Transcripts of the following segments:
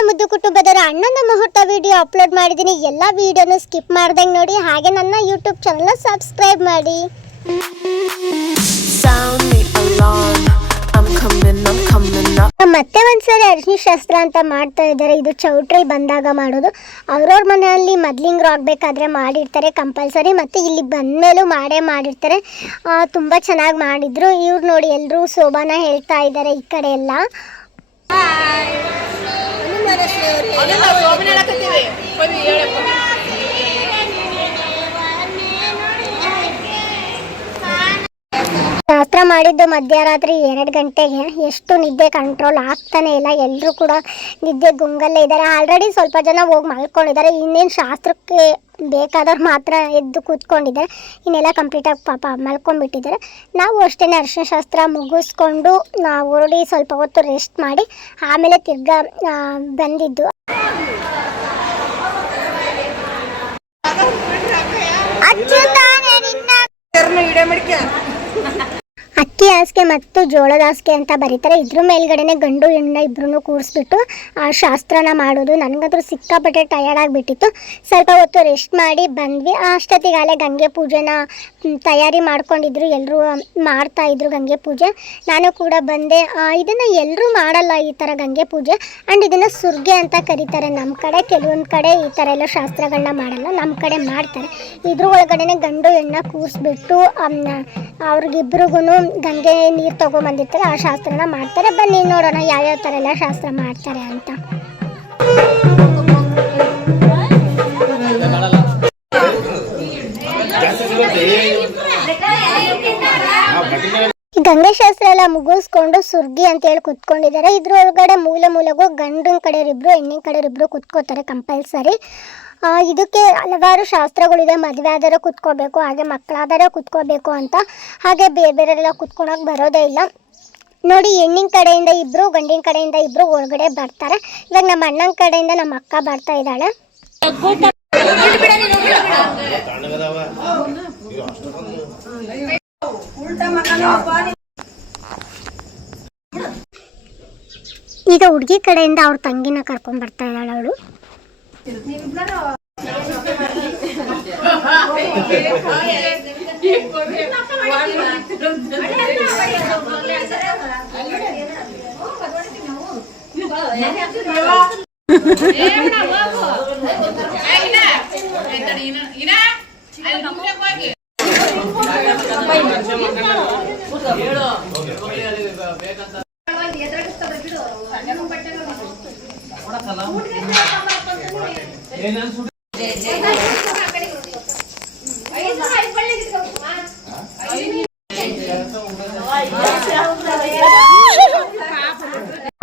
ಎಲ್ಲ ಮುದ್ದು ಕುಟುಂಬದವರು ಹನ್ನೊಂದು ಮುಹೂರ್ತ ವಿಡಿಯೋ ಅಪ್ಲೋಡ್ ಮಾಡಿದ್ದೀನಿ. ಎಲ್ಲ ವಿಡಿಯೋನು ಸ್ಕಿಪ್ ಮಾಡ್ದಂಗೆ ನೋಡಿ, ಹಾಗೆ ನನ್ನ ಯೂಟ್ಯೂಬ್ ಚಾನಲ್ನ ಸಬ್ಸ್ಕ್ರೈಬ್ ಮಾಡಿ. ಮತ್ತೆ ಒಂದ್ಸರಿ ಅರಿಶಿನ ಶಾಸ್ತ್ರ ಅಂತ ಮಾಡ್ತಾ ಇದ್ದಾರೆ. ಇದು ಚೌಟ್ರಿ ಬಂದಾಗ ಮಾಡೋದು. ಅವ್ರವ್ರ ಮನೆಯಲ್ಲಿ ಮೊದ್ಲಿಂಗ್ರು ಆಗಬೇಕಾದ್ರೆ ಮಾಡಿರ್ತಾರೆ ಕಂಪಲ್ಸರಿ, ಮತ್ತು ಇಲ್ಲಿ ಬಂದಮೇಲೂ ಮಾಡಿರ್ತಾರೆ. ತುಂಬ ಚೆನ್ನಾಗಿ ಮಾಡಿದ್ರು. ಇವ್ರು ನೋಡಿ ಎಲ್ಲರೂ ಶೋಭಾನ ಹೇಳ್ತಾ ಇದ್ದಾರೆ ಈ ಕಡೆ ಎಲ್ಲ. ಶಾಸ್ತ್ರ ಮಾಡಿದ್ದು ಮಧ್ಯರಾತ್ರಿ 2 ಗಂಟೆಗೆ. ಎಷ್ಟು ನಿದ್ದೆ ಕಂಟ್ರೋಲ್ ಆಗ್ತಾನೆ ಇಲ್ಲ. ಎಲ್ಲರೂ ಕೂಡ ನಿದ್ದೆ ಗುಂಗಲ್ಲೇ ಇದ್ದಾರೆ. ಆಲ್ರೆಡಿ ಸ್ವಲ್ಪ ಜನ ಹೋಗಿ ಮಲ್ಕೊಂಡಿದ್ದಾರೆ. ಇನ್ನೇನು ಶಾಸ್ತ್ರಕ್ಕೆ ಬೇಕಾದವ್ರು ಮಾತ್ರ ಎದ್ದು ಕೂತ್ಕೊಂಡಿದ್ದಾರೆ. ಇನ್ನೆಲ್ಲ ಕಂಪ್ಲೀಟಾಗಿ ಪಾಪ ಮಲ್ಕೊಂಡ್ಬಿಟ್ಟಿದ್ದಾರೆ. ನಾವು ಅಷ್ಟೇ ಅರಿಶಿನ ಶಾಸ್ತ್ರ ಮುಗಿಸ್ಕೊಂಡು ನಾವು ಹೊರಡಿ ಸ್ವಲ್ಪ ಹೊತ್ತು ರೆಸ್ಟ್ ಮಾಡಿ ಆಮೇಲೆ ತಿರ್ಗಾ ಬಂದಿದ್ದು. ಅಕ್ಕಿ ಹಾಸಿಗೆ ಮತ್ತು ಜೋಳದ ಹಾಸಿಗೆ ಅಂತ ಬರೀತಾರೆ. ಇದ್ರ ಮೇಲ್ಗಡೆನೆ ಗಂಡು ಹೆಣ್ಣು ಇಬ್ಬರೂ ಕೂರಿಸ್ಬಿಟ್ಟು ಆ ಶಾಸ್ತ್ರನ ಮಾಡೋದು. ನನಗಂತೂ ಸಿಕ್ಕಾಪಟ್ಟೆ ಟಯರ್ಡ್ ಆಗಿಬಿಟ್ಟಿತ್ತು. ಸ್ವಲ್ಪ ಹೊತ್ತು ರೆಸ್ಟ್ ಮಾಡಿ ಬಂದ್ವಿ. ಅಷ್ಟೊತ್ತಿಗಾಲೇ ಗಂಗೆ ಪೂಜೆನ ತಯಾರಿ ಮಾಡ್ಕೊಂಡಿದ್ರು. ಎಲ್ಲರೂ ಮಾಡ್ತಾಯಿದ್ರು ಗಂಗೆ ಪೂಜೆ. ನಾನು ಕೂಡ ಬಂದೆ. ಇದನ್ನು ಎಲ್ಲರೂ ಮಾಡಲ್ಲ ಈ ಥರ ಗಂಗೆ ಪೂಜೆ. ಆ್ಯಂಡ್ ಇದನ್ನು ಸುರ್ಗೆ ಅಂತ ಕರೀತಾರೆ ನಮ್ಮ ಕಡೆ. ಕೆಲವೊಂದು ಕಡೆ ಈ ಥರ ಎಲ್ಲ ಶಾಸ್ತ್ರಗಳನ್ನ ಮಾಡಲ್ಲ, ನಮ್ಮ ಕಡೆ ಮಾಡ್ತಾರೆ. ಇದ್ರ ಒಳಗಡೆ ಗಂಡು ಹೆಣ್ಣ ಕೂರಿಸ್ಬಿಟ್ಟು ಅವ್ರಿಗಿಬ್ರಿಗೂ ಗಂಗೆ ನೀರು ತೊಗೊಂಬಂದಿರ್ತಾರೆ. ಆ ಶಾಸ್ತ್ರನ ಮಾಡ್ತಾರೆ. ಬನ್ನಿ ನೋಡೋಣ ಯಾವ್ಯಾವ ಥರ ಎಲ್ಲ ಶಾಸ್ತ್ರ ಮಾಡ್ತಾರೆ ಅಂತ. ಗಂಗೆ ಶಾಸ್ತ್ರ ಎಲ್ಲ ಮುಗಿಸ್ಕೊಂಡು ಸುರ್ಗಿ ಅಂತೇಳಿ ಕುತ್ಕೊಂಡಿದ್ದಾರೆ. ಇದ್ರೊಳಗಡೆ ಮೂಲೆಗೂ ಗಂಡಿನ ಕಡೆಯವರಿಬ್ರು ಹೆಣ್ಣಿನ ಕಡೆಯವರಿಬ್ರು ಕುತ್ಕೋತಾರೆ ಕಂಪಲ್ಸರಿ. ಇದಕ್ಕೆ ಹಲವಾರು ಶಾಸ್ತ್ರಗಳಿದೆ. ಮದುವೆ ಆದರೆ ಕುತ್ಕೋಬೇಕು, ಹಾಗೆ ಮಕ್ಕಳಾದರೆ ಕುತ್ಕೋಬೇಕು ಅಂತ. ಹಾಗೆ ಬೇರೆಲ್ಲ ಕುತ್ಕೊಳಕ್ಕೆ ಬರೋದೇ ಇಲ್ಲ. ನೋಡಿ, ಹೆಣ್ಣಿನ ಕಡೆಯಿಂದ ಇಬ್ಬರು ಗಂಡಿನ ಕಡೆಯಿಂದ ಇಬ್ಬರು ಒಳಗಡೆ ಬರ್ತಾರೆ. ಇವಾಗ ನಮ್ಮ ಅಣ್ಣನ ಕಡೆಯಿಂದ ನಮ್ಮ ಅಕ್ಕ ಬರ್ತಾ ಇದ್ದಾಳೆ. ಈಗ ಹುಡುಗಿ ಕಡೆಯಿಂದ ಅವ್ರ ತಂಗಿನ ಕರ್ಕೊಂಡ್ ಬರ್ತಾ ಇದ್ದಾಳೆ ಅವಳು.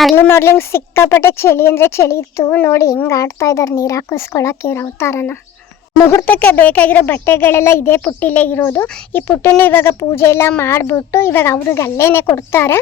ಅರ್ಲಿ ಮಾರ್ನಿಂಗ್ ಸಿಕ್ಕಾಪಟ್ಟೆ ಚಳಿ ಅಂದ್ರೆ ಚಳಿ ಇತ್ತು. ನೋಡಿ ಹೆಂಗ್ ಆಡ್ತಾ ಇದಾರೆ ನೀರ್ ಹಾಕಿಸ್ಕೊಳಕ್ಕೆ ಅವತಾರನ. ಮುಹೂರ್ತಕ್ಕೆ ಬೇಕಾಗಿರೋ ಬಟ್ಟೆಗಳೆಲ್ಲ ಇದೇ ಪುಟ್ಟಿಲೇ ಇರೋದು. ಈ ಪುಟ್ಟಿನ ಇವಾಗ ಪೂಜೆ ಎಲ್ಲ ಮಾಡ್ಬಿಟ್ಟು ಇವಾಗ ಅವ್ರಿಗೆ ಅಲ್ಲೇನೆ ಕೊಡ್ತಾರೆ.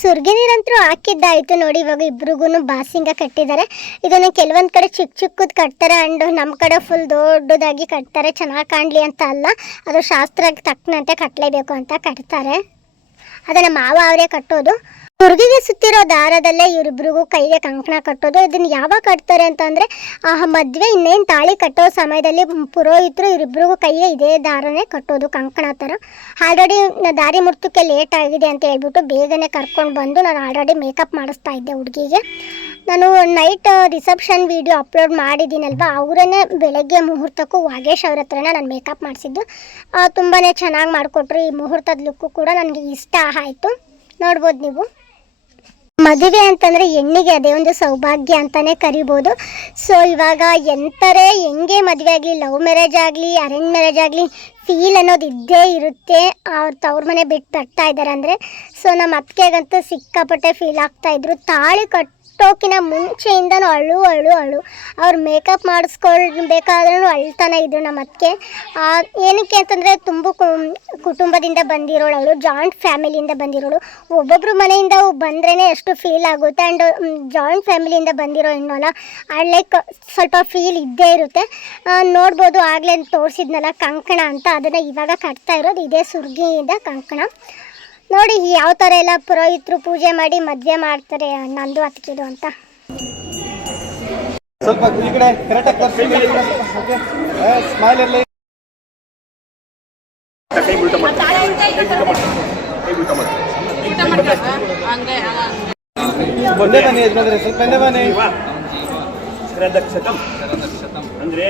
ಸುರ್ಗಿ ನೀರಂತೂ ಹಾಕಿದ್ದಾಯ್ತು. ನೋಡಿ, ಇವಾಗ ಇಬ್ರಿಗೂ ಬಾಸಿಂಗ ಕಟ್ಟಿದ್ದಾರೆ. ಇದನ್ನ ಕೆಲವೊಂದ್ ಕಡೆ ಚಿಕ್ಕದ್ ಕಟ್ತಾರೆ. ಅಂಡ್ ನಮ್ಮ ಕಡೆ ಫುಲ್ ದೊಡ್ಡದಾಗಿ ಕಟ್ತಾರೆ. ಚೆನ್ನಾಗಿ ಕಾಣ್ಲಿ ಅಂತ ಅಲ್ಲ, ಅದು ಶಾಸ್ತ್ರಕ್ಕೆ ತಕ್ಕನಂತೆ ಕಟ್ಟಲೇಬೇಕು ಅಂತ ಕಟ್ತಾರೆ. ಅದನ್ನ ಮಾವ ಅವರೇ ಕಟ್ಟೋದು. ಸುರ್ಗಿಗೆ ಸುತ್ತಿರೋ ದಾರದಲ್ಲೇ ಇವರಿಬ್ರಿಗೂ ಕೈಗೆ ಕಂಕಣ ಕಟ್ಟೋದು. ಇದನ್ನ ಯಾವಾಗ ಕಟ್ತಾರೆ ಅಂತಂದ್ರೆ ಮದ್ವೆ ಇನ್ನೇನು ತಾಳಿ ಕಟ್ಟೋ ಸಮಯದಲ್ಲಿ ಪುರೋಹಿತರು ಇವರಿಬ್ರಿಗೂ ಕೈಗೆ ಇದೇ ದಾರನೇ ಕಟ್ಟೋದು, ಕಂಕಣ ಥರ. ಆಲ್ರೆಡಿ ದಾರಿ ಮುಹೂರ್ತಕ್ಕೆ ಲೇಟ್ ಆಗಿದೆ ಅಂತ ಹೇಳ್ಬಿಟ್ಟು ಬೇಗನೆ ಕರ್ಕೊಂಡು ಬಂದು ನಾನು ಆಲ್ರೆಡಿ ಮೇಕಪ್ ಮಾಡಿಸ್ತಾ ಇದ್ದೆ ಹುಡುಗಿಗೆ. ನಾನು ನೈಟ್ ರಿಸೆಪ್ಷನ್ ವಿಡಿಯೋ ಅಪ್ಲೋಡ್ ಮಾಡಿದ್ದೀನಲ್ವ, ಅವರನ್ನೇ ಬೆಳಗ್ಗೆ ಮುಹೂರ್ತಕ್ಕೂ ವಾಗೇಶ್ ಅವ್ರ ಹತ್ರನೇ ನಾನು ಮೇಕಪ್ ಮಾಡಿಸಿದ್ದು. ತುಂಬಾ ಚೆನ್ನಾಗಿ ಮಾಡಿಕೊಟ್ರು. ಈ ಮುಹೂರ್ತದ ಲುಕ್ಕು ಕೂಡ ನನಗೆ ಇಷ್ಟ ಆಯಿತು. ನೋಡ್ಬೋದು ನೀವು. ಮದುವೆ ಅಂತಂದರೆ ಹೆಣ್ಣಿಗೆ ಅದೇ ಒಂದು ಸೌಭಾಗ್ಯ ಅಂತಲೇ ಕರಿಬೋದು. ಸೊ ಇವಾಗ ಎಂಥರೇ ಹೆಂಗೆ ಮದುವೆ ಆಗಲಿ, ಲವ್ ಮ್ಯಾರೇಜ್ ಆಗಲಿ ಅರೇಂಜ್ ಮ್ಯಾರೇಜ್ ಆಗಲಿ, ಫೀಲ್ ಅನ್ನೋದು ಇದ್ದೇ ಇರುತ್ತೆ. ಅವ್ರು ತವ್ರ ಮನೆ ಬಿಟ್ಟು ಬರ್ತಾ ಇದ್ದಾರೆ ಅಂದರೆ. ಸೊ ನಮ್ಮ ಅತ್ತಿಗೆಗಂತೂ ಸಿಕ್ಕಾಪಟ್ಟೆ ಫೀಲ್ ಆಗ್ತಾಯಿದ್ರು. ತಾಳಿ ಹೋಗಿನ ಮುಂಚೆಯಿಂದನೂ ಅಳು ಅಳು ಅಳು. ಅವ್ರು ಮೇಕಪ್ ಮಾಡಿಸ್ಕೊಳ್ಬೇಕಾದ್ರೂ ಅಳ್ತಾನೆ ಇದ್ರು ನಮ್ಮ ಅತ್ತಿಗೆ. ಏನಕ್ಕೆ ಅಂತಂದರೆ ತುಂಬ ಕುಟುಂಬದಿಂದ ಬಂದಿರೋಳು, ಅವಳು ಜಾಯಿಂಟ್ ಫ್ಯಾಮಿಲಿಯಿಂದ ಬಂದಿರೋಳು. ಒಬ್ಬೊಬ್ಬರು ಮನೆಯಿಂದ ಬಂದ್ರೇ ಎಷ್ಟು ಫೀಲ್ ಆಗುತ್ತೆ. ಆ್ಯಂಡ್ ಜಾಯಿಂಟ್ ಫ್ಯಾಮಿಲಿಯಿಂದ ಬಂದಿರೋ ಹೆಣ್ಣಲ್ಲ, ಲೈಕ್ ಸ್ವಲ್ಪ ಫೀಲ್ ಇದ್ದೇ ಇರುತ್ತೆ. ನೋಡ್ಬೋದು, ಆಗಲೇ ತೋರಿಸಿದ್ನಲ್ಲ ಕಂಕಣ ಅಂತ, ಅದನ್ನು ಇವಾಗ ಕಟ್ತಾ ಇರೋದು ಇದೇ ಸುರ್ಗಿಯಿಂದ ಕಂಕಣ. ನೋಡಿ ಯಾವ ಥರ ಎಲ್ಲ ಪುರೋಹಿತರು ಪೂಜೆ ಮಾಡಿ ಮದುವೆ ಮಾಡ್ತಾರೆ ನಂದು ಅತ್ತಿಗೆದು ಅಂತ. ಸ್ವಲ್ಪ ಈ ಕಡೆ ಕರೆಕ್ಟಾಗಿ ತೋರಿಸಿ. ಓಕೆ, ಸ್ಮೈಲ್ ಇರಲಿ. ಒಂದೇ ಬನ್ನಿ ಯಜಮಾನ್ರೆ, ಸ್ವಲ್ಪ ಹಿಂದೆ ಬನ್ನಿ. ಅಂದ್ರೆ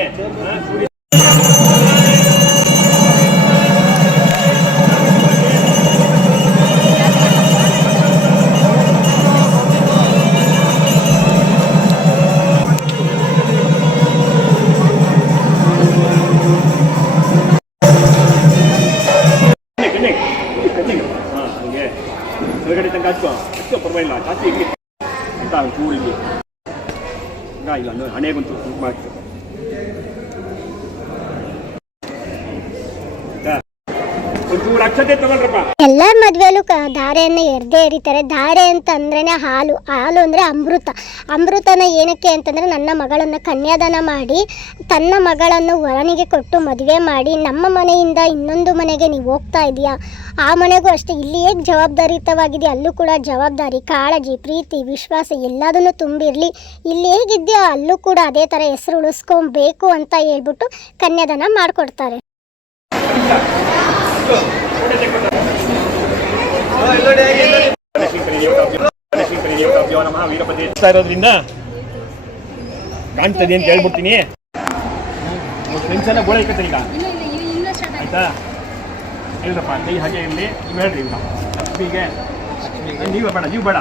ಹೊರಗಡೆ ತನಕ ಹಚ್ಕೋ ಪರವಾಗಿಲ್ಲ, ಜಾಸ್ತಿ ಇಲ್ಲಿ ಅಂತ ಚೂರು ಇಲ್ಲಿ ಇಲ್ಲ ಅಂದ್ರೆ ಹಣೆಗಂತೂ ತುಂಬ ಆಗ್ತದೆ. ಒಂಚೂರು ಅಕ್ಷತೆ ತಗೊಳ್ರಪ್ಪ. ಎಲ್ಲರ ಮದುವೆಯಲ್ಲೂ ಧಾರೆಯನ್ನು ಎರ್ದೇ ಎರಿತಾರೆ. ಧಾರೆ ಅಂತಂದ್ರೇ ಹಾಲು. ಹಾಲು ಅಂದರೆ ಅಮೃತ. ಅಮೃತನ ಏನಕ್ಕೆ ಅಂತಂದರೆ ನನ್ನ ಮಗಳನ್ನು ಕನ್ಯಾದಾನ ಮಾಡಿ ತನ್ನ ಮಗಳನ್ನು ವರನಿಗೆ ಕೊಟ್ಟು ಮದುವೆ ಮಾಡಿ ನಮ್ಮ ಮನೆಯಿಂದ ಇನ್ನೊಂದು ಮನೆಗೆ ನೀವು ಹೋಗ್ತಾ ಇದೆಯಾ, ಆ ಮನೆಗೂ ಅಷ್ಟೇ ಇಲ್ಲಿ ಹೇಗೆ ಜವಾಬ್ದಾರಿಯುತವಾಗಿದೆ ಅಲ್ಲೂ ಕೂಡ ಜವಾಬ್ದಾರಿ, ಕಾಳಜಿ, ಪ್ರೀತಿ, ವಿಶ್ವಾಸ ಎಲ್ಲದನ್ನು ತುಂಬಿರಲಿ. ಇಲ್ಲಿ ಹೇಗಿದೆಯೋ ಅಲ್ಲೂ ಕೂಡ ಅದೇ ಥರ ಹೆಸರು ಉಳಿಸ್ಕೊಬೇಕು ಅಂತ ಹೇಳ್ಬಿಟ್ಟು ಕನ್ಯಾದಾನ ಮಾಡಿಕೊಡ್ತಾರೆ. ಇರೋದ್ರಿಂದ ಕಾಣ್ತದೆ ಅಂತ ಹೇಳ್ಬಿಡ್ತೀನಿ. ಫ್ರೆಂಡ್ಸ್ ಎಲ್ಲ ಗೋಳ ಇಕ್ಕತ್ತೆ ಈಗ, ಆಯ್ತಾ? ಹೇಳ್ರಪ್ಪ, ಕೈ ಹಾಗೆ ಇರಲಿ. ನೀವು ಹೇಳ್ರಿ ಲಕ್ಷ್ಮಿಗೆ, ನೀವು ಬೇಡ,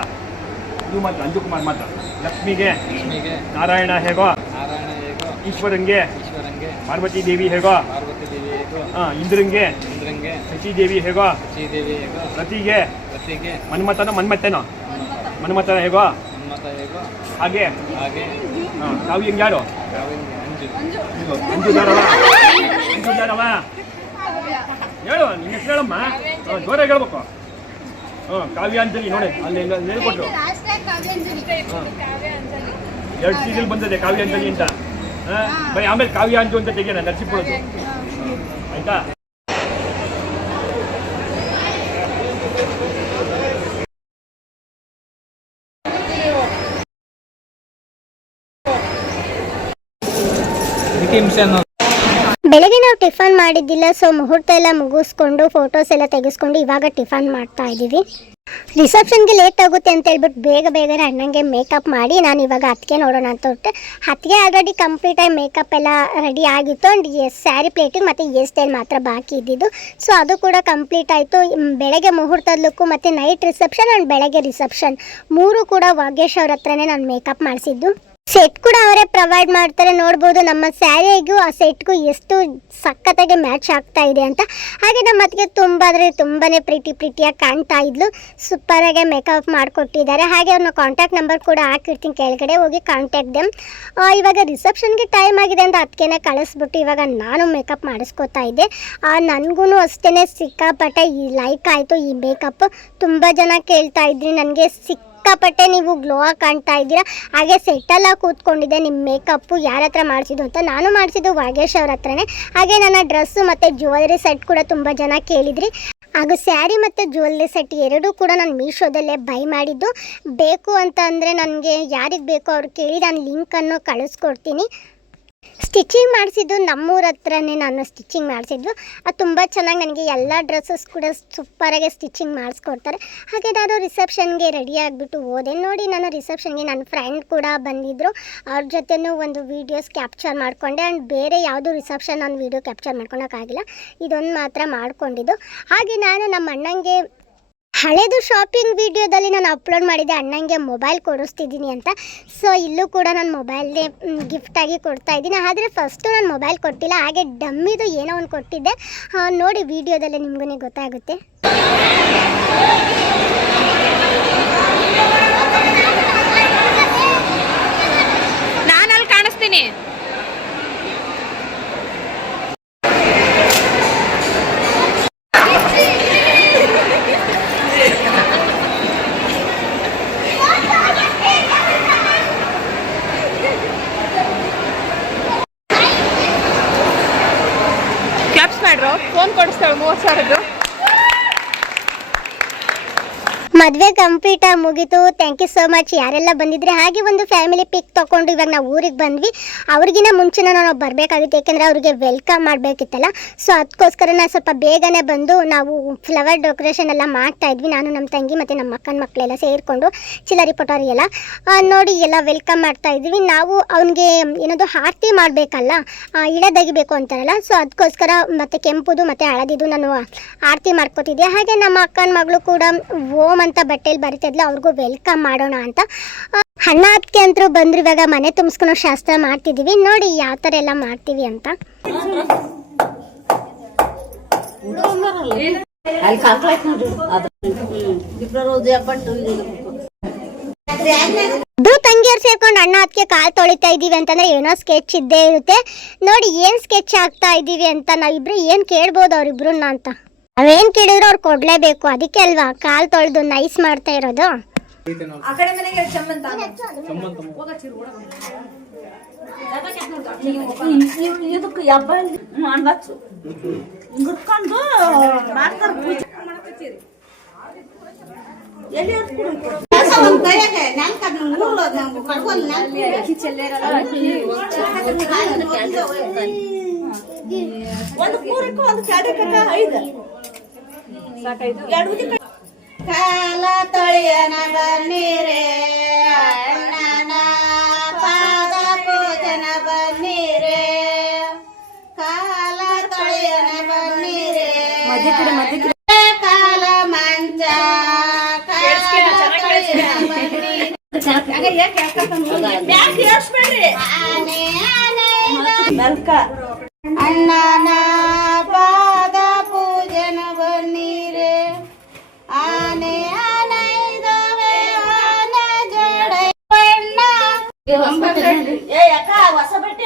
ನೀವು ಮಾತ್ರ ಅಂಜುಕುಮಾರ್ ಮಾತ್ರ. ಲಕ್ಷ್ಮಿಗೆ ನಾರಾಯಣ ಹೇಗೋ, ಈಶ್ವರಂಗೆ ಪಾರ್ವತಿ ದೇವಿ ಹೇಗೋ, ಇಂದ್ರಂಗೆ ಶಚಿದೇವಿ ಹೇಗೋ, ರತಿಗೆ ಮನ್ಮಥನ ಹೇಗೋ ಹಾಗೆ. ಕಾವ್ಯಂಗೆ ಯಾರು? ಅಂಜುದಾರವ ಹೇಳು, ನಿನ್ನ ಹೆಸರು ಹೇಳಮ್ಮ, ಜೋರಾಗಿ ಹೇಳ್ಬೇಕು. ಕಾವ್ಯಾಂಜಲಿ ನೋಡಿ, ಅಲ್ಲಿ ಹೇಳ್ಕೊಟ್ರು. 2 ಸೀರಿಯಲ್ ಬಂದಿದೆ ಕಾವ್ಯಾಂಜಲಿ ಅಂತ. ಬರೀ ಆಮೇಲೆ ಕಾವ್ಯಾಂಜು ಅಂತ ತೆಗೆಯೋಣ ನರ್ಸಿಕೊಳ್ಳೋದು, ಆಯ್ತಾ? ಬೆಳಗ್ಗೆ ನಾವು ಟಿಫನ್ ಮಾಡಿದ್ದಿಲ್ಲ, ಸೊ ಮುಹೂರ್ತ ಎಲ್ಲ ಮುಗಿಸ್ಕೊಂಡು ಫೋಟೋಸ್ ಎಲ್ಲ ತೆಗೆಸ್ಕೊಂಡು ಇವಾಗ ಟಿಫನ್ ಮಾಡ್ತಾ ಇದ್ದೀವಿ. ರಿಸೆಪ್ಷನ್ಗೆ ಲೇಟ್ ಆಗುತ್ತೆ ಅಂತ ಹೇಳ್ಬಿಟ್ಟು ಬೇಗನೆ ಅಣ್ಣಂಗೆ ಮೇಕಪ್ ಮಾಡಿ ನಾನು ಇವಾಗ ಅತ್ತಿಗೆ ನೋಡೋಣ ಅಂತ ಹೊರಟೆ. ಅತ್ತಿಗೆ ಆಲ್ರೆಡಿ ಕಂಪ್ಲೀಟಾಗಿ ಮೇಕಪ್ ಎಲ್ಲ ರೆಡಿ ಆಗಿತ್ತು. ಆ್ಯಂಡ್ ಸ್ಯಾರಿ ಪ್ಲೇಟಿಂಗ್ ಮತ್ತು ಹೇರ್ ಸ್ಟೈಲ್ ಮಾತ್ರ ಬಾಕಿ ಇದ್ದಿದ್ದು. ಸೊ ಅದು ಕೂಡ ಕಂಪ್ಲೀಟ್ ಆಯಿತು. ಬೆಳಗ್ಗೆ ಮುಹೂರ್ತದ ಲುಕ್ಕು ಮತ್ತು ನೈಟ್ ರಿಸೆಪ್ಷನ್ ಆ್ಯಂಡ್ ಬೆಳಗ್ಗೆ ರಿಸೆಪ್ಷನ್ 3 ಕೂಡ ವಾಗೇಶ್ ಅವ್ರ ಹತ್ರನೇ ನಾನು ಮೇಕಪ್ ಮಾಡಿಸಿದ್ದು. ಸೆಟ್ ಕೂಡ ಅವರೇ ಪ್ರೊವೈಡ್ ಮಾಡ್ತಾರೆ. ನೋಡ್ಬೋದು ನಮ್ಮ ಸ್ಯಾರಿಗೂ ಆ ಸೆಟ್ಗೂ ಎಷ್ಟು ಸಖತ್ತಾಗಿ ಮ್ಯಾಚ್ ಆಗ್ತಾ ಇದೆ ಅಂತ. ಹಾಗೆ ನಮ್ಮ ಅತ್ತಿಗೆ ತುಂಬ ಅಂದರೆ ತುಂಬಾ ಪ್ರೀಟಿಯಾಗಿ ಕಾಣ್ತಾ ಇದ್ಲು. ಸೂಪರಾಗೆ ಮೇಕಪ್ ಮಾಡಿಕೊಟ್ಟಿದ್ದಾರೆ. ಹಾಗೆ ಅವ್ರನ್ನ ಕಾಂಟ್ಯಾಕ್ಟ್ ನಂಬರ್ ಕೂಡ ಹಾಕಿರ್ತೀನಿ, ಕೆಳಗಡೆ ಹೋಗಿ ಕಾಂಟ್ಯಾಕ್ಟ್ ದೆಮ್. ಇವಾಗ ರಿಸೆಪ್ಷನ್ಗೆ ಟೈಮ್ ಆಗಿದೆ ಅಂತ ಅದಕ್ಕೇನೆ ಕಳಿಸ್ಬಿಟ್ಟು ಇವಾಗ ನಾನು ಮೇಕಪ್ ಮಾಡಿಸ್ಕೊತಾ ಇದ್ದೆ. ನನಗೂ ಅಷ್ಟೇ ಸಿಕ್ಕಾಪಟ್ಟೆ ಲೈಕ್ ಆಯಿತು ಈ ಮೇಕಪ್. ತುಂಬ ಜನ ಕೇಳ್ತಾ ಇದ್ರಿ ನನಗೆ ಸಿಕ್ಕಾಪಟ್ಟೆ ನೀವು ಗ್ಲೋ ಆಗಿ ಕಾಣ್ತಾ ಇದ್ದೀರಾ, ಹಾಗೆ ಸೆಟ್ಟೆಲ್ಲ ಕೂತ್ಕೊಂಡಿದ್ದೆ, ನಿಮ್ಮ ಮೇಕಪ್ಪು ಯಾರ ಹತ್ರ ಮಾಡಿಸಿದ್ದು ಅಂತ. ನಾನು ಮಾಡಿಸಿದ್ದು ವಾಗೇಶ್ ಅವ್ರ ಹತ್ರನೇ. ಹಾಗೆ ನನ್ನ ಡ್ರೆಸ್ಸು ಮತ್ತು ಜ್ಯುವೆಲರಿ ಸೆಟ್ ಕೂಡ ತುಂಬ ಜನ ಕೇಳಿದ್ರಿ. ಹಾಗೂ ಸ್ಯಾರಿ ಮತ್ತು ಜ್ಯುವೆಲರಿ ಸೆಟ್ ಎರಡೂ ಕೂಡ ನಾನು ಮೀಶೋದಲ್ಲೇ ಬೈ ಮಾಡಿದ್ದು. ಬೇಕು ಅಂತ ಅಂದರೆ ನನಗೆ ಯಾರಿಗೆ ಬೇಕೋ ಅವ್ರು ಕೇಳಿ ನಾನು ಲಿಂಕನ್ನು ಕಳಿಸ್ಕೊಡ್ತೀನಿ. ಸ್ಟಿಚಿಂಗ್ ಮಾಡಿಸಿದ್ದು ನಮ್ಮೂರ ಹತ್ರನೇ ನಾನು ಸ್ಟಿಚಿಂಗ್ ಮಾಡಿಸಿದ್ದು. ಅದು ತುಂಬ ಚೆನ್ನಾಗಿ ನನಗೆ ಎಲ್ಲ ಡ್ರೆಸ್ಸಸ್ ಕೂಡ ಸೂಪರಾಗಿ ಸ್ಟಿಚಿಂಗ್ ಮಾಡಿಸ್ಕೊಡ್ತಾರೆ. ಹಾಗೆ ನಾನು ರಿಸೆಪ್ಷನ್ಗೆ ರೆಡಿ ಆಗಿಬಿಟ್ಟು ಹೋದೆ. ನೋಡಿ, ನಾನು ರಿಸೆಪ್ಷನ್ಗೆ ನನ್ನ ಫ್ರೆಂಡ್ ಕೂಡ ಬಂದಿದ್ದರು, ಅವ್ರ ಜೊತೆನೂ ಒಂದು ವೀಡಿಯೋಸ್ ಕ್ಯಾಪ್ಚರ್ ಮಾಡಿಕೊಂಡೆ. ಆ್ಯಂಡ್ ಬೇರೆ ಯಾವುದೂ ರಿಸೆಪ್ಷನ್ ನಾನು ವೀಡಿಯೋ ಕ್ಯಾಪ್ಚರ್ ಮಾಡ್ಕೊಳಕ್ಕಾಗಿಲ್ಲ, ಇದೊಂದು ಮಾತ್ರ ಮಾಡಿಕೊಂಡಿದ್ದು. ಹಾಗೆ ನಾನು ನಮ್ಮ ಅಣ್ಣಂಗೆ ಹಳೆದು ಶಾಪಿಂಗ್ ವಿಡಿಯೋದಲ್ಲಿ ನಾನು ಅಪ್ಲೋಡ್ ಮಾಡಿದ್ದೆ ಅಣ್ಣಂಗೆ ಮೊಬೈಲ್ ಕೊಡಿಸ್ತಿದ್ದೀನಿ ಅಂತ. ಸೊ ಇಲ್ಲೂ ಕೂಡ ನಾನು ಮೊಬೈಲ್ನೇ ಗಿಫ್ಟಾಗಿ ಕೊಡ್ತಾ ಇದ್ದೀನಿ. ಆದರೆ ಫಸ್ಟು ನಾನು ಮೊಬೈಲ್ ಕೊಟ್ಟಿಲ್ಲ, ಹಾಗೆ ಡಮ್ಮಿದು ಏನೋ ಒಂದು ಕೊಟ್ಟಿದ್ದೆ. ನೋಡಿ ವಿಡಿಯೋದಲ್ಲೇ ನಿಮಗೂ ಗೊತ್ತಾಗುತ್ತೆ. ಮದುವೆ ಕಂಪ್ಲೀಟ್ ಮುಗೀತು. ಥ್ಯಾಂಕ್ ಯು ಸೋ ಮಚ್ ಯಾರೆಲ್ಲ ಬಂದಿದ್ರೆ. ಹಾಗೆ ಒಂದು ಫ್ಯಾಮಿಲಿ ಪಿಕ್ ತೊಗೊಂಡು ಇವಾಗ ನಾವು ಊರಿಗೆ ಬಂದ್ವಿ. ಅವ್ರಿಗಿನ ಮುಂಚೆನೇ ನಾವು ಬರಬೇಕಾಗಿತ್ತು, ಯಾಕೆಂದರೆ ಅವ್ರಿಗೆ ವೆಲ್ಕಮ್ ಮಾಡಬೇಕಿತ್ತಲ್ಲ. ಸೊ ಅದಕ್ಕೋಸ್ಕರ ನಾನು ಸ್ವಲ್ಪ ಬೇಗನೆ ಬಂದು ನಾವು ಫ್ಲವರ್ ಡೆಕೋರೇಷನ್ ಎಲ್ಲ ಮಾಡ್ತಾಯಿದ್ವಿ. ನಾನು ನಮ್ಮ ತಂಗಿ ಮತ್ತು ನಮ್ಮ ಅಕ್ಕನ ಮಕ್ಕಳೆಲ್ಲ ಸೇರಿಕೊಂಡು ಚಿಲ್ಲರಿ ಪೊಟಾರಿ ಎಲ್ಲ ನೋಡಿ ಎಲ್ಲ ವೆಲ್ಕಮ್ ಮಾಡ್ತಾಯಿದ್ವಿ. ನಾವು ಅವನಿಗೆ ಏನಾದರೂ ಆರತಿ ಮಾಡಬೇಕಲ್ಲ, ಇಳದಗಿಬೇಕು ಅಂತಾರಲ್ಲ. ಸೊ ಅದಕ್ಕೋಸ್ಕರ ಮತ್ತು ಕೆಂಪುದು ಮತ್ತು ಹಳದಿದು ನಾನು ಆರತಿ ಮಾಡ್ಕೋತಿದ್ದೆ. ಹಾಗೆ ನಮ್ಮ ಅಕ್ಕನ ಮಗಳು ಕೂಡ ಓಮ್ ಅಂತ ಬಟ್ಟೆಯಲ್ಲಿ ಬರಿತಿದ್ಲು, ಅವ್ರಿಗೂ ವೆಲ್ಕಮ್ ಮಾಡೋಣ ಅಂತ. ಅಣ್ಣ ಅದಕ್ಕೆ ಅಂತರೂ ಬಂದ್ರು. ಇವಾಗ ಮನೆ ತುಂಬಿಸ್ಕೊಳೋ ಶಾಸ್ತ್ರ ಮಾಡ್ತಿದ್ದೀವಿ. ನೋಡಿ ಯಾವ ಥರ ಎಲ್ಲ ಮಾಡ್ತೀವಿ ಅಂತ. ಇಬ್ರು ತಂಗಿಯರು ಸೇರ್ಕೊಂಡು ಅಣ್ಣ ಅದಕ್ಕೆ ಕಾಲು ತೊಳಿತಾ ಇದ್ದೀವಿ ಅಂತಂದ್ರೆ ಏನೋ ಸ್ಕೆಚ್ ಇದ್ದೇ ಇರುತ್ತೆ. ನೋಡಿ ಏನು ಸ್ಕೆಚ್ ಆಗ್ತಾ ಇದ್ದೀವಿ ಅಂತ ನಾವಿಬ್ರು ಏನು ಕೇಳ್ಬೋದು ಅವ್ರಿಬ್ರನ್ನ ಅಂತ. ನಾವೇನು ಕೇಳಿದ್ರು ಅವ್ರು ಕೊಡ್ಲೇಬೇಕು, ಅದಕ್ಕೆ ಅಲ್ವಾ ಕಾಲು ತೊಳೆದು ನೈಸ್ ಮಾಡ್ತಾ ಇರೋದು. ಕಾಲ ತೊಳೆಯನ ಬನ್ನಿರೆ ಅಣ್ಣನ ಪಾದ ಪೂಜನ ಬನ್ನಿರೆ, ಕಾಲ ತೊಳೆಯನ ಬನ್ನಿರೆ ಕಾಲ ಮಂಚ ಅಣ್ಣನ ಪಾದ ಪೂಜನ ಬನ್ನಿರೆ, ಆನೆ ಆನೆ ಇದಾವೆ ಆನೆ ಜೋಡೆ ಬಣ್ಣ. ಏ ಅಕ್ಕ ಹೊಸ ಬಟ್ಟೆ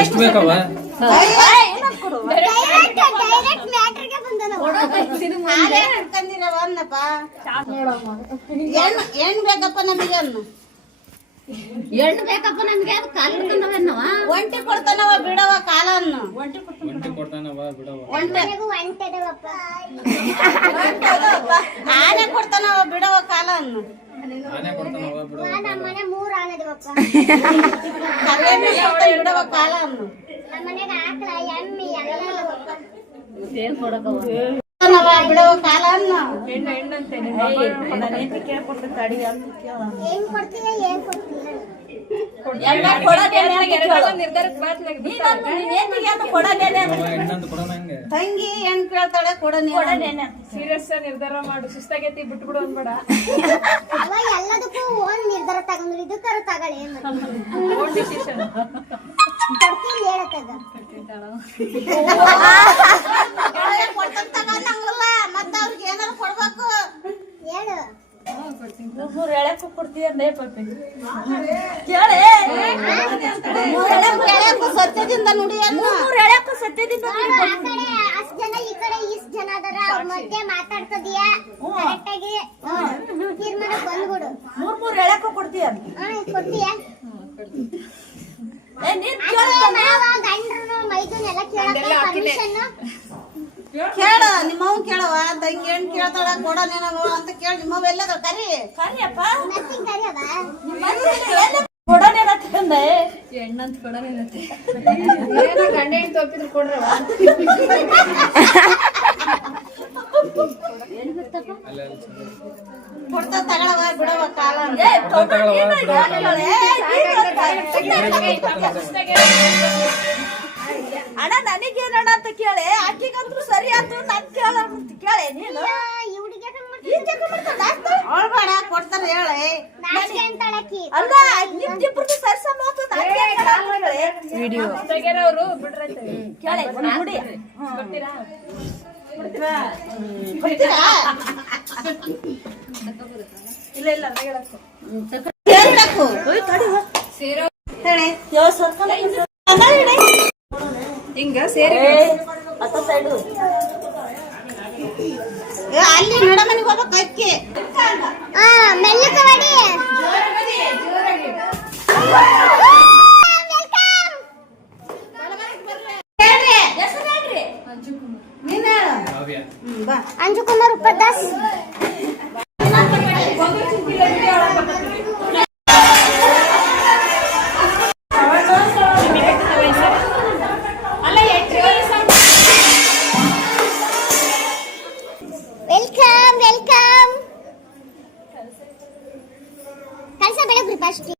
ಎಷ್ಟು ಬೇಕವ? ಹೆಣ್ಣು ಬೇಕಪ್ಪ ನಮಗೆ ಅನ್ನು ಎಣ್ಣು ಬೇಕಪ್ಪ ನಮ್ಗೆ ಕಾಲು ಹಿಡ್ಕೊಂಡವ ಒಂಟಿ ಕೊಡ್ತಾನವ ಬಿಡವ ಕಾಲನ್ನು ಒಂಟಿ ಕೊಡ್ತಾನವ ಬಿಡವ. ಆನೆ ಕೊಡ್ತಾನವ ಬಿಡವ ಕಾಲನ್ನು ಆನೆ ಕೊಡ್ತಾನವ ಬಿಡವ. ಬಿಡವ ಕಾಲನ್ನು ಬಿಡವ ಕಾಲನ್ನು ಇನ್ನೊಂದು ಕೊಡೋಣ ಹಂಗೆ. ತಂಗಿ ಹೆಣ್ ಕೇಳ್ತಾಳೆ ಕೊಡ ಸೀರಿಯಸ್ ನಿರ್ಧಾರ ಮಾಡು, ಸುಸ್ತಾಗೈತಿ ಬಿಟ್ಬಿಡು ಅನ್ಬೇಡ. ಎಲ್ಲದಕ್ಕೂ ಓನ್ ನಿರ್ಧಾರ ತಗೊಂಡ್ರು, ಇದಕ್ಕಾರ ತಗೊಳ್ಳಿ ಓನ್ ಡಿಸಿಷನ್. ಮತ್ತ ಅವ್ರಿಗೆ ಏನಾರು ಕೊಡ್ಬೇಕು ಹೇಳು. ಮೂರು ಎಳೆಕ್ಕೂ ಕೊಡ್ತೀಯ ಕೇಳಿ ಸತ್ಯದಿಂದ ನುಡಿ ಮೂರು ಎಳೆಕ್ಕೂ ಸತ್ಯದಿಂದ ಆ ಕಡೆ ಅಷ್ಟ್ ಜನ ಈ ಕಡೆ ಇಷ್ಟ್ ಜನ ಅದರ ಅವ್ರ ಮಧ್ಯೆ ಮಾತಾಡ್ತದೀಯ ಕರೆಕ್ಟ್ ಆಗಿ ತೀರ್ಮಾನ ಬಂದ್ಬಿಡು. ಮೂರು ಎಳೆಕ್ಕೂ ಕೊಡ್ತೀಯ ಕೊಡ್ತೀಯ ಗಂಡ್ರು ಮೈದೂನೆಲ್ಲ ಕೇಳಕ್ಕೆ ಪರ್ಮಿಷನ್ ಕೇಳ ನಿಮ್ಮವ್ ಕೇಳವ ತಂಗಿ ಹೆಣ್ ಕೇಳ್ತಾಳ ಕೊಡ ನೀನವ ಅಂತ ಕೇಳಿ ನಿಮ್ಮವ್ ಎಲ್ಲದ ಕರಿಯಪ್ಪ ನರ್ಸಿಂಗ್ ಕರಿಯವ ಕೊಡನೇನ ತಂದೆ ಹೆಣ್ಣಂತ ಕೊಡನೇನತ್ತೆ ಏನೋ ಗಂಡ ಹೆಣ್ಣು ತಪ್ಪಿದ್ರು ಕೊಡ್ರವ. ಕೊಡ್ತಾ ತಗೊಳವ ಬಿಡವ ಕಾಲ ಅಣ್ಣ ನನಗೇನಣ್ಣ ಅಂತ ಕೇಳಿ ಆಕಿಗಂತ್ರು ಸರಿ ಆಯ್ತು ನನ್ ಕೇಳ ಅಂತ ಕೇಳಿ ನೀನು ಬೇಡ ಕೊಡ್ತಾರ ಹೇಳಿ ಅಲ್ಲ ನಿಮ್ದಿಬ್ರದ್ದು ಸರಿ ಸಮ ವಿಡಿಯೋ ತೆಗೆರವರು ಬಿಡ್ರೈತೆ ಕೇಳಿ ನೋಡಿ ಬರ್ತೀರಾ? ಇಲ್ಲ ಇಲ್ಲ ಹೇಳಕ್ಕು ಸೇರೋ ಹಿಂಗ ಸೇರಿ ಅತ್ತ ಸೈಡು ಅಲ್ಲಿ ನಡಮನಿಗೆ ಹೋಗ್ಬೇಕು ಅಕ್ಕಿ ಮೆಲ್ಲಕ ಮಾಡಿ ನೀನ್ ಹೇಳು ಕಾವ್ಯ ಬಾ ಅಂಜು ಕುಮಾರ್ ಉಪದಾಸ್ ವೆಲ್ಕಮ್ ವೆಲ್ಕಮ್ ಕಳ್ಸ ಬೆಳಗ್ರಿ ಫಸ್ಟ್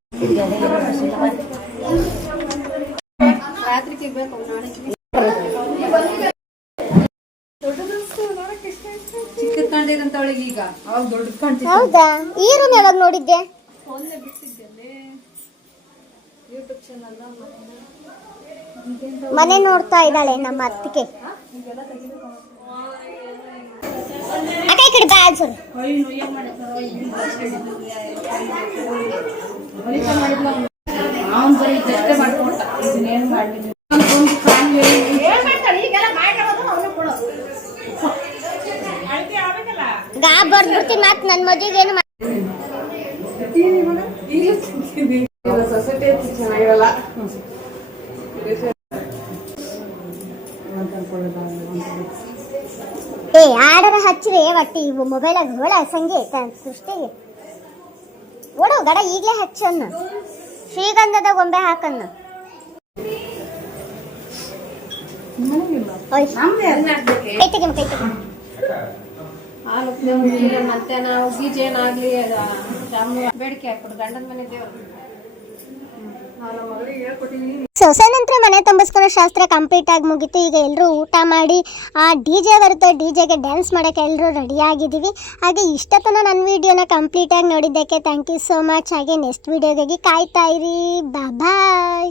ರಾತ್ರಿಗೆ ಬೇಕು ನಾಳೆ ಚಿಕ್ಕದ್ ಕಂಡಿರಂತ ಅವಳಿಗೆ ಈಗ ಅವಾಗ ದೊಡ್ಡದ್ ಕಾಣ್ತಿತ್ತು ಹೌದಾ ಈ ರೂಮ್ ಯಾವಾಗ ನೋಡಿದ್ದೆ ಯೂಟ್ಯೂಬ್ ಚಾನಲ್ ಮನೆ ನೋಡ್ತಾ ಇದ್ದಾಳೆ ನಮ್ಮ ಅತ್ತಿಗೆ ಅಕ್ಕ ಈ ಕಡೆ ಬಾ ಅನ್ಸರು ಅವ್ನು ಬರೀ ಇಷ್ಟೇ ಮಾಡ್ಕೊಂಡ ಇದನ್ನೇನು ಮಾಡಲಿಲ್ಲ ಗಾ ಬರ್ಬಿಡ್ತೀನಿ ಮತ್ ನನ್ ಮದುವೆಗೆ ಏನು ಸೊಸೈಟಿ ಚೆನ್ನಾಗಿರಲ್ಲ ಏ ಆಡರ ಹಚ್ಚಿರೆ ಒಟ್ಟಿ ಇವು ಮೊಬೈಲಾಗ ಹೊಳ ಸಂಗೆ ಸೃಷ್ಟಿಗೆ ಓಡೋ ಗಡ ಈಗಲೇ ಹಚ್ಚನ್ನ ಶ್ರೀಗಂಧದ ಗೊಂಬೆ ಹಾಕನ್ನ ಕೈ ತೆಗಿಮ ಕೈ ತೆಗಿಮ ಹಾಲು ಮತ್ತೆ ನಾವು ಬೀಜ ಏನಾಗ್ಲಿ ಬೇಡಿಕೆ ಹಾಕ್ಬಿಡು ಗಂಡನ ಮನೆ ದೇವ್ರು ಸೊಸೆ ನಂತರ ಮನೆ ತುಂಬಿಸ್ಕೊಳ್ಳೋ ಶಾಸ್ತ್ರ ಕಂಪ್ಲೀಟ್ ಆಗಿ ಮುಗೀತು. ಈಗ ಎಲ್ಲರೂ ಊಟ ಮಾಡಿ ಆ ಡಿ.ಜೆ ಬರುತ್ತೆ, ಡಿ.ಜೆಗೆ ಡ್ಯಾನ್ಸ್ ಮಾಡೋಕ್ಕೆ ಎಲ್ಲರೂ ರೆಡಿ ಆಗಿದ್ದೀವಿ. ಹಾಗೆ ಇಷ್ಟತನ ನನ್ನ ವಿಡಿಯೋನ ಕಂಪ್ಲೀಟಾಗಿ ನೋಡಿದ್ದಕ್ಕೆ ಥ್ಯಾಂಕ್ ಯು ಸೋ ಮಚ್. ಹಾಗೆ ನೆಕ್ಸ್ಟ್ ವಿಡಿಯೋಗಾಗಿ ಕಾಯ್ತಾ ಇರಿ. ಬಾಯ್.